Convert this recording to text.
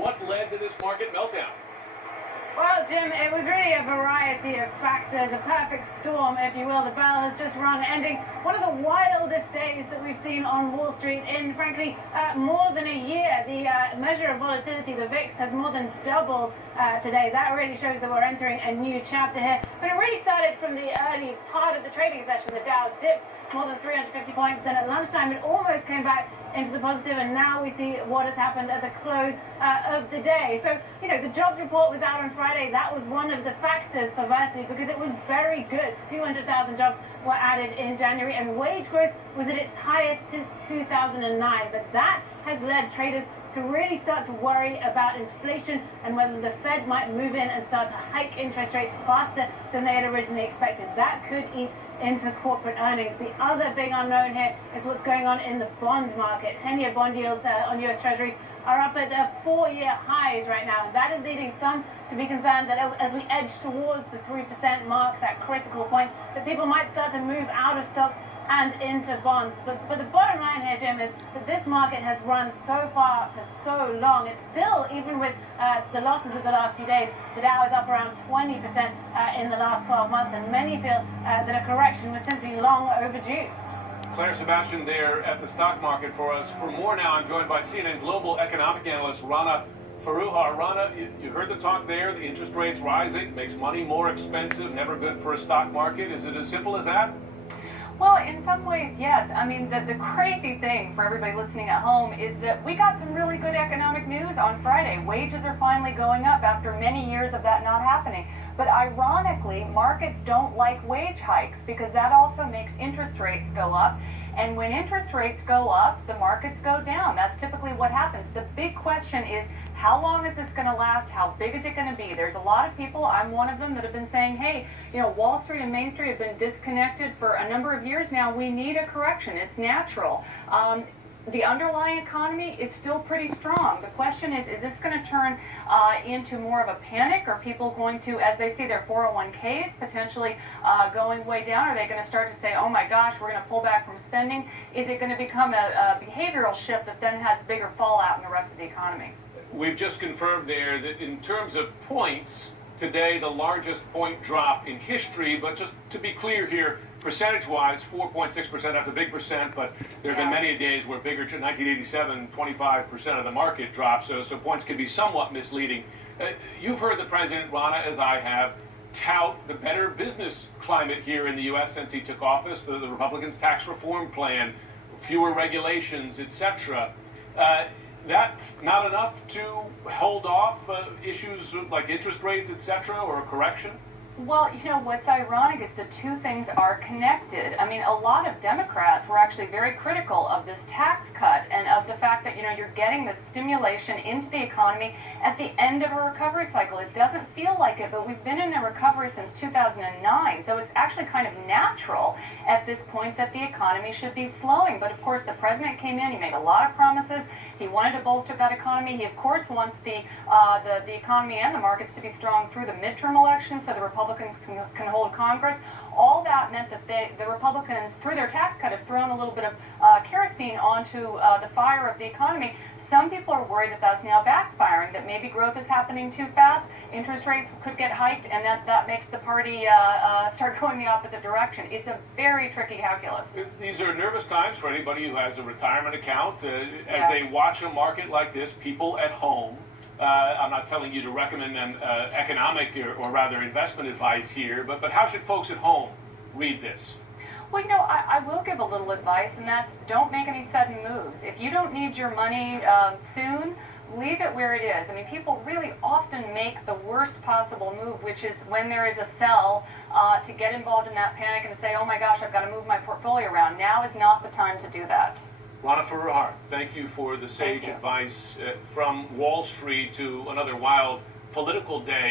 What led to this market meltdown? Well, Jim, it was really a variety of factors, a perfect storm, if you will. The bell has just rung, ending one of the wildest days that we've seen on Wall Street in, frankly, more than a year. The measure of volatility, the VIX, has more than doubled today. That really shows that we're entering a new chapter here. But it really started from the early part of the trading session. The Dow dipped more than 350 points. Then at lunchtime, it almost came back into the positive, and now we see what has happened at the close of the day. So, you know, the jobs report was out on Friday. That was one of the factors, perversely, because it was very good. 200,000 jobs were added in January, and wage growth was at its highest since 2009. But that has led traders to really start to worry about inflation and whether the Fed might move in and start to hike interest rates faster than they had originally expected. That could eat into corporate earnings. The other big unknown here is what's going on in the bond market. 10-year bond yields on U.S. Treasuries are up at 4-year highs right now. And that is leading some to be concerned that as we edge towards the 3% mark, that critical point, that people might start to move out of stocks and into bonds. But the bottom line here, Jim, is that this market has run so far for so long. It's still, even with the losses of the last few days, the Dow is up around 20% in the last 12 months, and many feel that a correction was simply long overdue. Claire Sebastian there at the stock market for us. For more now, I'm joined by CNN Global economic analyst Rana Foroohar. Rana, you heard the talk there. The interest rates rising makes money more expensive, never good for a stock market. Is it as simple as that? Well, in some ways, yes. I mean, the crazy thing for everybody listening at home is that we got some really good economic news on Friday. Wages are finally going up after many years of that not happening. But ironically, markets don't like wage hikes because that also makes interest rates go up. And when interest rates go up, the markets go down. That's typically what happens. The big question is, how long is this going to last? How big is it going to be? There's a lot of people, I'm one of them, that have been saying, hey, you know, Wall Street and Main Street have been disconnected for a number of years now. We need a correction. It's natural. The underlying economy is still pretty strong. The question is this going to turn into more of a panic? Are people going to, as they see their 401ks potentially going way down, are they going to start to say, oh my gosh, we're going to pull back from spending? Is it going to become a behavioral shift that then has bigger fallout in the rest of the economy? We've just confirmed there that in terms of points, today the largest point drop in history, but just to be clear here, percentage-wise, 4.6%, that's a big percent, but there have been many days where bigger, 1987, 25% of the market dropped, so points can be somewhat misleading. You've heard the president, Rana, as I have, tout the better business climate here in the U.S. since he took office, the Republicans' tax reform plan, fewer regulations, etc. That's not enough to hold off issues like interest rates, etc., or a correction? Well, you know, what's ironic is the two things are connected. I mean, a lot of Democrats were actually very critical of this tax cut and of the fact that, you know, you're getting the stimulation into the economy at the end of a recovery cycle. It doesn't feel like it, but we've been in a recovery since 2009, so it's actually kind of natural at this point that the economy should be slowing. But of course, the president came in, he made a lot of promises. He wanted to bolster that economy. He, of course, wants the economy and the markets to be strong through the midterm elections so the Republicans can hold Congress. All that meant that the Republicans, through their tax cut, have thrown a little bit of kerosene onto the fire of the economy. Some people are worried that that's now backfiring, that maybe growth is happening too fast, interest rates could get hiked, and that makes the party start going the opposite direction. It's a very tricky calculus. These are nervous times for anybody who has a retirement account. As they watch a market like this, people at home, I'm not telling you to recommend them economic or rather investment advice here, but how should folks at home read this? Well, you know, I will give a little advice, and that's don't make any sudden moves. If you don't need your money soon, leave it where it is. I mean, people really often make the worst possible move, which is when there is a sell to get involved in that panic and to say, oh my gosh, I've got to move my portfolio around. Now is not the time to do that. Rana Foroohar, thank you for the sage advice from Wall Street to another wild political day.